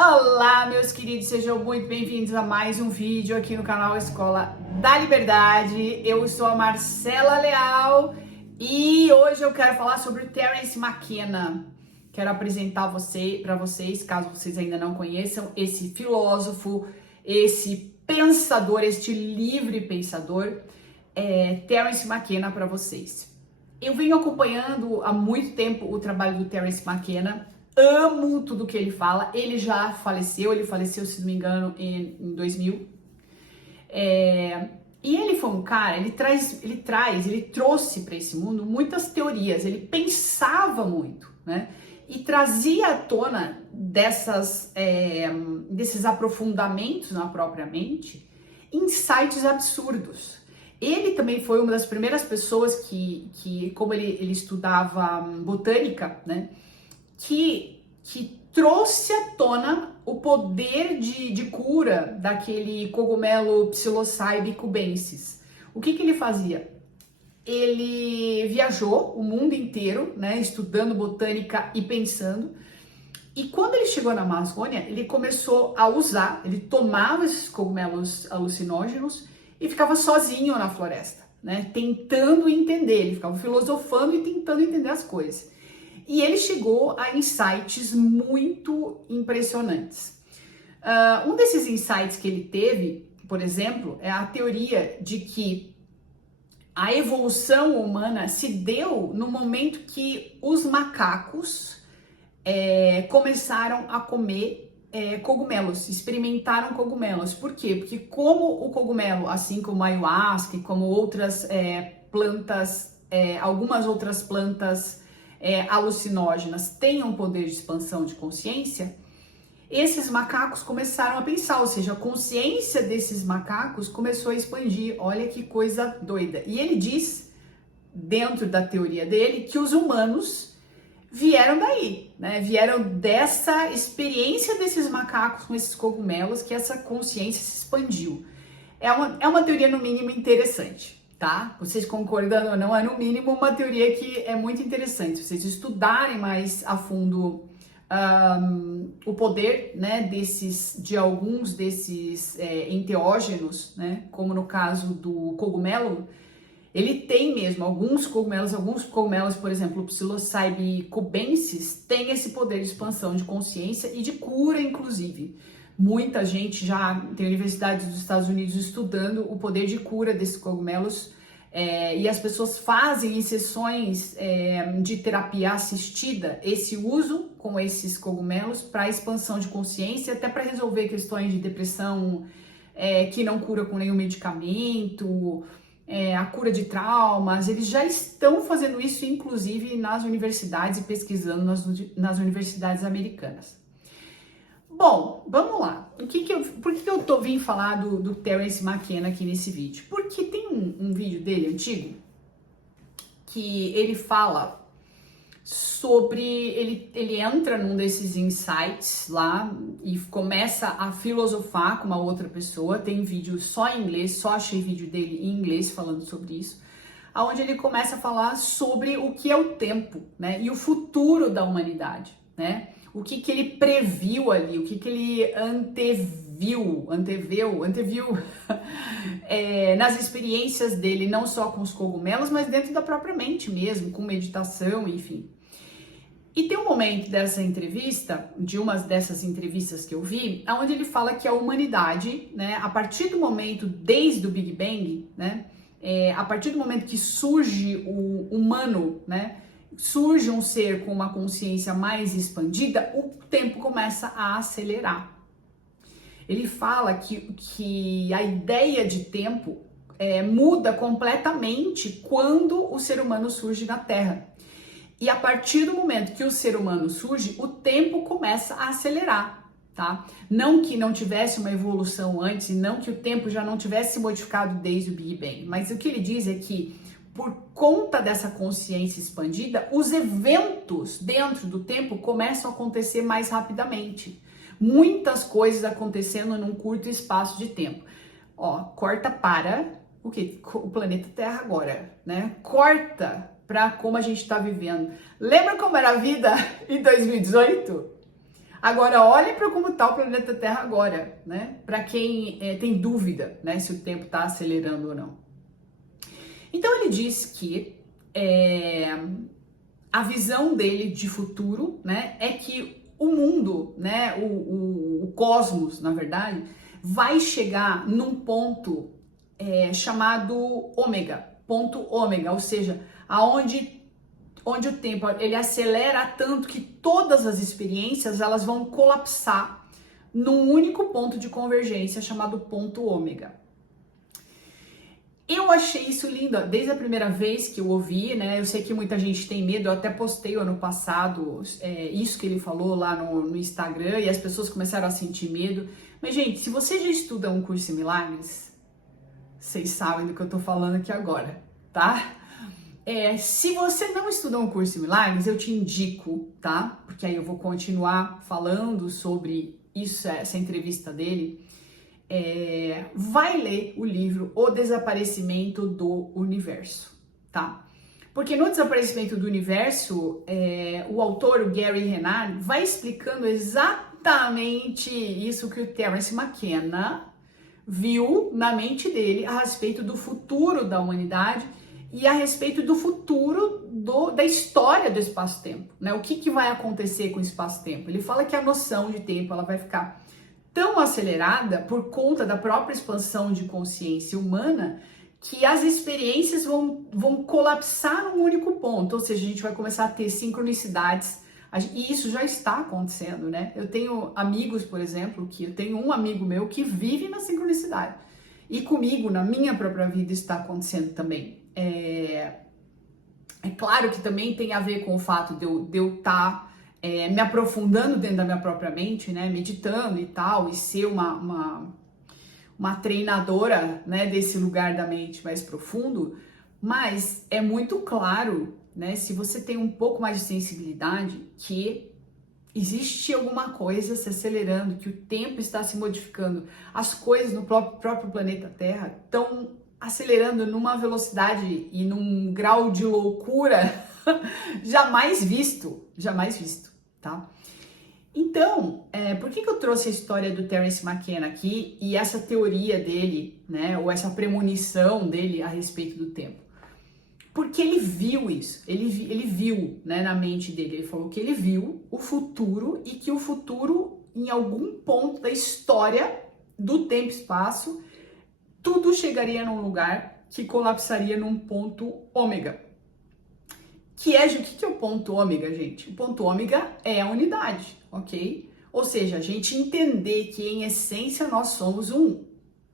Olá, meus queridos, sejam muito bem-vindos a mais um vídeo aqui no canal Escola da Liberdade. Eu sou a Marcela Leal e hoje eu quero falar sobre o Terence McKenna. Quero apresentar para vocês, caso vocês ainda não conheçam, esse filósofo, esse pensador, este livre pensador, Terence McKenna para vocês. Eu venho acompanhando há muito tempo o trabalho do Terence McKenna. Amo tudo que ele fala. Ele já faleceu, se não me engano, em 2000. E ele foi um cara, ele trouxe para esse mundo muitas teorias. Ele pensava muito, né? E trazia à tona desses aprofundamentos na própria mente, insights absurdos. Ele também foi uma das primeiras pessoas que como ele estudava botânica, né? Que trouxe à tona o poder de cura daquele cogumelo Psilocybe cubensis. O que ele fazia? Ele viajou o mundo inteiro, né, estudando botânica e pensando. E quando ele chegou na Amazônia, ele começou a usar, ele tomava esses cogumelos alucinógenos e ficava sozinho na floresta, né, tentando entender. Ele ficava filosofando e tentando entender as coisas. E ele chegou a insights muito impressionantes. Um desses insights que ele teve, por exemplo, é a teoria de que a evolução humana se deu no momento que os macacos começaram a comer cogumelos, experimentaram cogumelos. Por quê? Porque como o cogumelo, assim como a ayahuasca e como outras plantas, algumas outras plantas alucinógenas tenham poder de expansão de consciência, esses macacos começaram a pensar, ou seja, a consciência desses macacos começou a expandir. Olha que coisa doida. E ele diz, dentro da teoria dele, que os humanos vieram daí, né? Vieram dessa experiência desses macacos com esses cogumelos, que essa consciência se expandiu. É uma teoria, no mínimo, interessante. Tá? Vocês concordando ou não, é no mínimo uma teoria que é muito interessante. Vocês estudarem mais a fundo o poder, né, de alguns desses enteógenos, né, como no caso do cogumelo, ele tem mesmo alguns cogumelos, por exemplo, o Psilocybe cubensis, tem esse poder de expansão de consciência e de cura, inclusive. Muita gente já tem universidades dos Estados Unidos estudando o poder de cura desses cogumelos e as pessoas fazem em sessões de terapia assistida esse uso com esses cogumelos para expansão de consciência, até para resolver questões de depressão que não cura com nenhum medicamento, a cura de traumas. Eles já estão fazendo isso, inclusive, nas universidades e pesquisando nas universidades americanas. Bom, vamos lá. Por que eu vim falar do Terence McKenna aqui nesse vídeo? Porque tem um vídeo dele antigo que ele fala sobre... Ele entra num desses insights lá e começa a filosofar com uma outra pessoa. Tem vídeo só em inglês, só achei vídeo dele em inglês falando sobre isso. Onde ele começa a falar sobre o que é o tempo, né? E o futuro da humanidade, né? O que ele previu ali, o que ele anteveu nas experiências dele, não só com os cogumelos, mas dentro da própria mente mesmo, com meditação, enfim. E tem um momento dessa entrevista, de uma dessas entrevistas que eu vi, onde ele fala que a humanidade, né, a partir do momento, desde o Big Bang, né, a partir do momento que surge o humano, né, surge um ser com uma consciência mais expandida, o tempo começa a acelerar. Ele fala que a ideia de tempo muda completamente quando o ser humano surge na Terra. E a partir do momento que o ser humano surge, o tempo começa a acelerar, tá? Não que não tivesse uma evolução antes, e não que o tempo já não tivesse se modificado desde o Big Bang, mas o que ele diz é que por conta dessa consciência expandida, os eventos dentro do tempo começam a acontecer mais rapidamente. Muitas coisas acontecendo num curto espaço de tempo. Ó, corta para o planeta Terra agora, né? Corta para como a gente está vivendo. Lembra como era a vida em 2018? Agora, olha para como está o planeta Terra agora, né? Para quem tem dúvida, né, se o tempo está acelerando ou não. Então, ele diz que a visão dele de futuro, né, é que o mundo, né, o cosmos, na verdade, vai chegar num ponto chamado ômega, ponto ômega, ou seja, onde o tempo ele acelera tanto que todas as experiências elas vão colapsar num único ponto de convergência chamado ponto ômega. Eu achei isso lindo, desde a primeira vez que eu ouvi, né? Eu sei que muita gente tem medo, eu até postei ano passado isso que ele falou lá no Instagram e as pessoas começaram a sentir medo. Mas, gente, se você já estuda um curso em milagres, vocês sabem do que eu tô falando aqui agora, tá? Se você não estuda um curso em milagres, eu te indico, tá? Porque aí eu vou continuar falando sobre isso, essa entrevista dele. Vai ler o livro O Desaparecimento do Universo, tá? Porque no Desaparecimento do Universo, o autor, o Gary Renard, vai explicando exatamente isso que o Terence McKenna viu na mente dele a respeito do futuro da humanidade e a respeito do futuro da história do espaço-tempo, né? O que vai acontecer com o espaço-tempo? Ele fala que a noção de tempo ela vai ficar tão acelerada por conta da própria expansão de consciência humana que as experiências vão colapsar num único ponto, ou seja, a gente vai começar a ter sincronicidades, e isso já está acontecendo, né? Eu tenho amigos, por exemplo, eu tenho um amigo meu que vive na sincronicidade, e comigo, na minha própria vida, está acontecendo também. É claro que também tem a ver com o fato de eu estar me aprofundando dentro da minha própria mente, né, meditando e tal, e ser uma treinadora, né, desse lugar da mente mais profundo, mas é muito claro, né, se você tem um pouco mais de sensibilidade, que existe alguma coisa se acelerando, que o tempo está se modificando, as coisas no próprio planeta Terra estão acelerando numa velocidade e num grau de loucura jamais visto, tá? Então, por que eu trouxe a história do Terence McKenna aqui e essa teoria dele, né, ou essa premonição dele a respeito do tempo? Porque ele viu isso, ele viu, né, na mente dele, ele falou que ele viu o futuro e que o futuro, em algum ponto da história do tempo e espaço, tudo chegaria num lugar que colapsaria num ponto ômega. O que é o ponto ômega, gente? O ponto ômega é a unidade, ok? Ou seja, a gente entender que em essência nós somos um,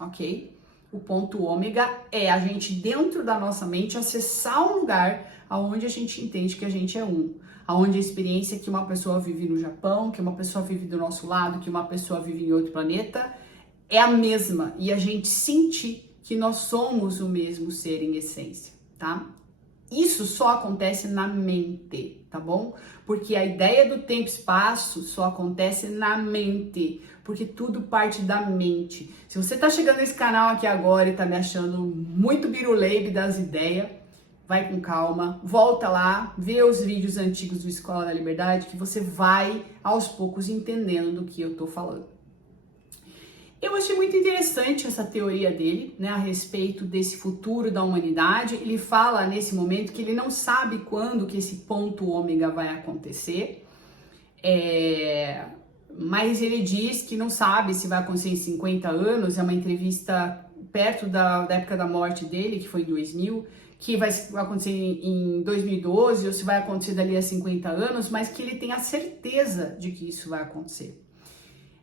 ok? O ponto ômega é a gente dentro da nossa mente acessar um lugar onde a gente entende que a gente é um. Onde a experiência que uma pessoa vive no Japão, que uma pessoa vive do nosso lado, que uma pessoa vive em outro planeta, é a mesma. E a gente sentir que nós somos o mesmo ser em essência, tá? Isso só acontece na mente, tá bom? Porque a ideia do tempo e espaço só acontece na mente, porque tudo parte da mente. Se você tá chegando nesse canal aqui agora e tá me achando muito biruleibe das ideias, vai com calma, volta lá, vê os vídeos antigos do Escola da Liberdade, que você vai aos poucos entendendo do que eu tô falando. Eu achei muito interessante essa teoria dele, né, a respeito desse futuro da humanidade. Ele fala nesse momento que ele não sabe quando que esse ponto ômega vai acontecer, mas ele diz que não sabe se vai acontecer em 50 anos, é uma entrevista perto da época da morte dele, que foi em 2000, que vai acontecer em 2012 ou se vai acontecer dali a 50 anos, mas que ele tem a certeza de que isso vai acontecer.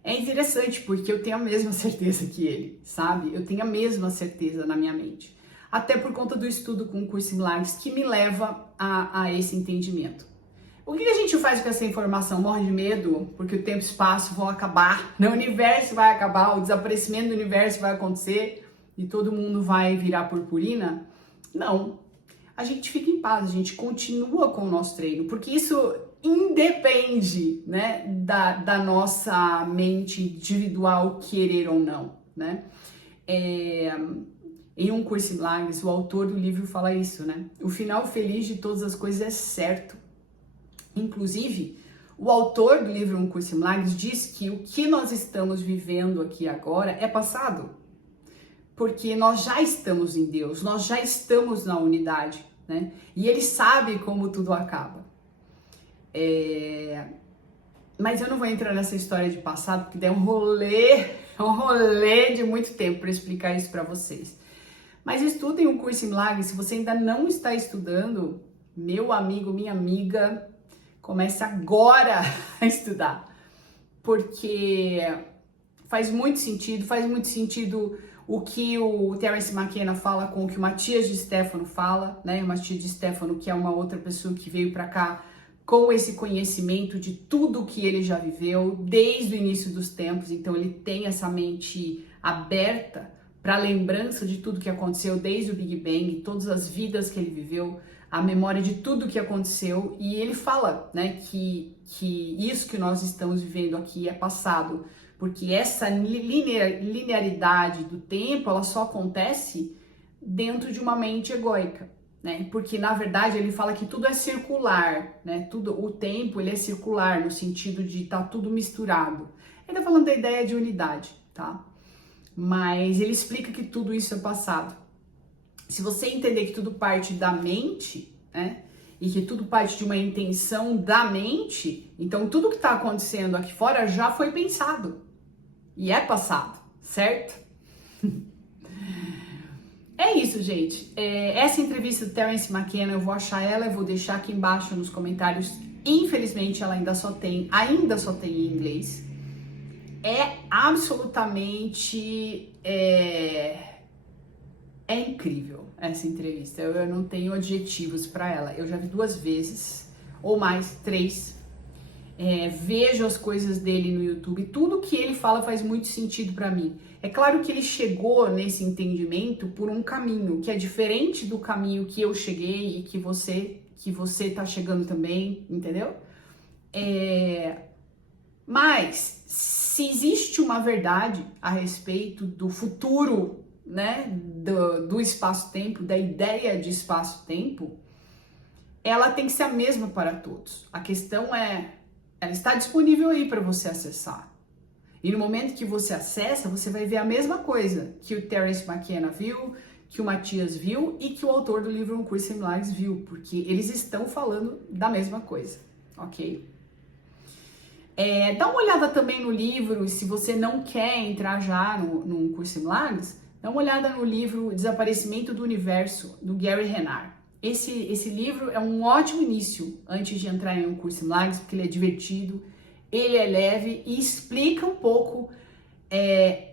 É interessante porque eu tenho a mesma certeza que ele, sabe? Eu tenho a mesma certeza na minha mente. Até por conta do estudo com o curso em milagres que me leva a esse entendimento. O que a gente faz com essa informação? Morre de medo porque o tempo e o espaço vão acabar, o universo vai acabar, o desaparecimento do universo vai acontecer e todo mundo vai virar purpurina? Não. A gente fica em paz, a gente continua com o nosso treino, porque isso independe, né, da nossa mente individual querer ou não, né? Em Um Curso em Milagres, o autor do livro fala isso, né? O final feliz de todas as coisas é certo. Inclusive, O autor do livro Um Curso em Milagres diz que o que nós estamos vivendo aqui agora é passado, porque nós já estamos em Deus, nós já estamos na unidade, né? E ele sabe como tudo acaba. Mas eu não vou entrar nessa história de passado, porque daí é um rolê de muito tempo para explicar isso para vocês. Mas estudem um curso em milagres. Se você ainda não está estudando, meu amigo, minha amiga, comece agora a estudar, porque faz muito sentido o que o Terence McKenna fala com o que o Matias de Stefano fala, né? O Matias de Stefano, que é uma outra pessoa que veio para cá com esse conhecimento de tudo que ele já viveu desde o início dos tempos, então ele tem essa mente aberta para a lembrança de tudo que aconteceu desde o Big Bang, todas as vidas que ele viveu, a memória de tudo que aconteceu, e ele fala, né, que isso que nós estamos vivendo aqui é passado, porque essa linearidade do tempo, ela só acontece dentro de uma mente egóica, né? Porque na verdade ele fala que tudo é circular, né? O tempo ele é circular no sentido de estar tudo misturado. Ele tá falando da ideia de unidade, tá? Mas ele explica que tudo isso é passado. Se você entender que tudo parte da mente, né? E que tudo parte de uma intenção da mente, então tudo que está acontecendo aqui fora já foi pensado e é passado, certo? É isso, gente. Essa entrevista do Terence McKenna, eu vou achar ela, eu vou deixar aqui embaixo nos comentários. Infelizmente, ela ainda só tem em inglês. É absolutamente incrível essa entrevista. Eu não tenho adjetivos para ela. Eu já vi 2 vezes, ou mais, 3. Vejo as coisas dele no YouTube. Tudo que ele fala faz muito sentido para mim. É claro que ele chegou nesse entendimento por um caminho que é diferente do caminho que eu cheguei e que você tá chegando também, entendeu? Mas se existe uma verdade a respeito do futuro, né, do espaço-tempo, da ideia de espaço-tempo, ela tem que ser a mesma para todos. A questão ela está disponível aí para você acessar. E no momento que você acessa, você vai ver a mesma coisa que o Terence McKenna viu, que o Matias viu e que o autor do livro Um Curso em Milagres viu, porque eles estão falando da mesma coisa, ok? Dá uma olhada também no livro, e se você não quer entrar já no Curso em Milagres, dá uma olhada no livro Desaparecimento do Universo, do Gary Renard. Esse livro é um ótimo início antes de entrar em Um Curso em Milagres, porque ele é divertido, ele é leve e explica um pouco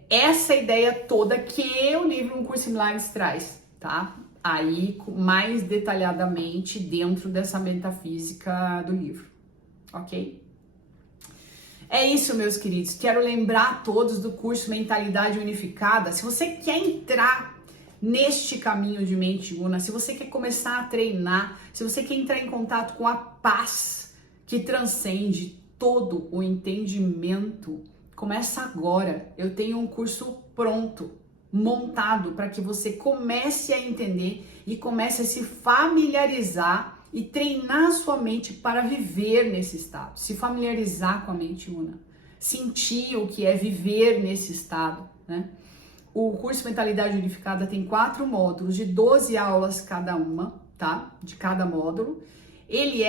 essa ideia toda que o livro Um Curso em Milagres traz, tá? Aí, mais detalhadamente dentro dessa metafísica do livro, ok? É isso, meus queridos. Quero lembrar a todos do curso Mentalidade Unificada. Se você quer entrar neste caminho de mente una, se você quer começar a treinar, se você quer entrar em contato com a paz que transcende todo o entendimento, começa agora. Eu tenho um curso pronto, montado, para que você comece a entender e comece a se familiarizar e treinar a sua mente para viver nesse estado, se familiarizar com a mente una, sentir o que é viver nesse estado, né? O curso Mentalidade Unificada tem 4 módulos de 12 aulas cada uma, tá? De cada módulo. Ele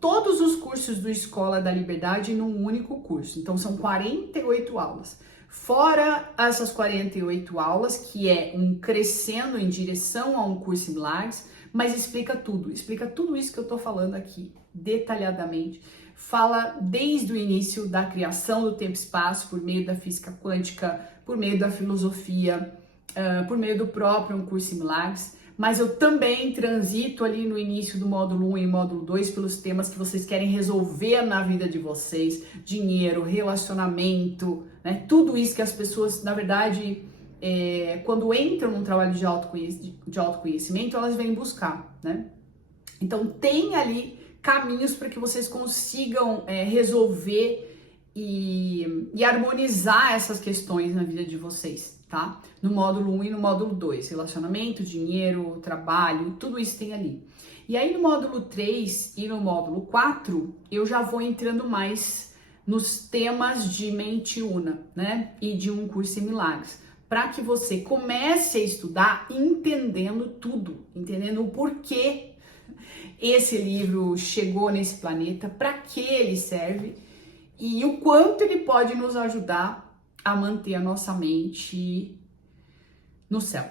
todos os cursos do Escola da Liberdade num único curso. Então são 48 aulas. Fora essas 48 aulas, que é um crescendo em direção a um curso em milagres, mas explica tudo isso que eu tô falando aqui, detalhadamente. Fala desde o início da criação do tempo e espaço, por meio da física quântica, por meio da filosofia, por meio do próprio Um Curso em Milagres, mas eu também transito ali no início do módulo 1 e módulo 2 pelos temas que vocês querem resolver na vida de vocês, dinheiro, relacionamento, né? Tudo isso que as pessoas, na verdade, quando entram num trabalho de autoconhecimento, elas vêm buscar, né? Então tem ali caminhos para que vocês consigam resolver e harmonizar essas questões na vida de vocês, tá? No módulo 1 e no módulo 2, relacionamento, dinheiro, trabalho, tudo isso tem ali. E aí no módulo 3 e no módulo 4, eu já vou entrando mais nos temas de mente una, né? E de Um Curso em Milagres, para que você comece a estudar entendendo tudo, entendendo o porquê esse livro chegou nesse planeta, para que ele serve e o quanto ele pode nos ajudar a manter a nossa mente no céu.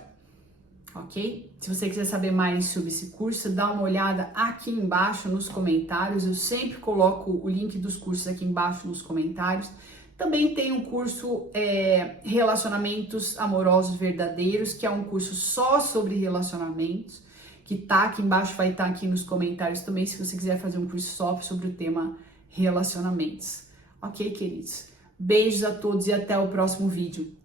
Ok? Se você quiser saber mais sobre esse curso, dá uma olhada aqui embaixo nos comentários. Eu sempre coloco o link dos cursos aqui embaixo nos comentários. Também tem um curso Relacionamentos Amorosos Verdadeiros, que é um curso só sobre relacionamentos, que tá aqui embaixo, vai estar aqui nos comentários também, se você quiser fazer um curso só sobre o tema relacionamentos. Ok, queridos? Beijos a todos e até o próximo vídeo.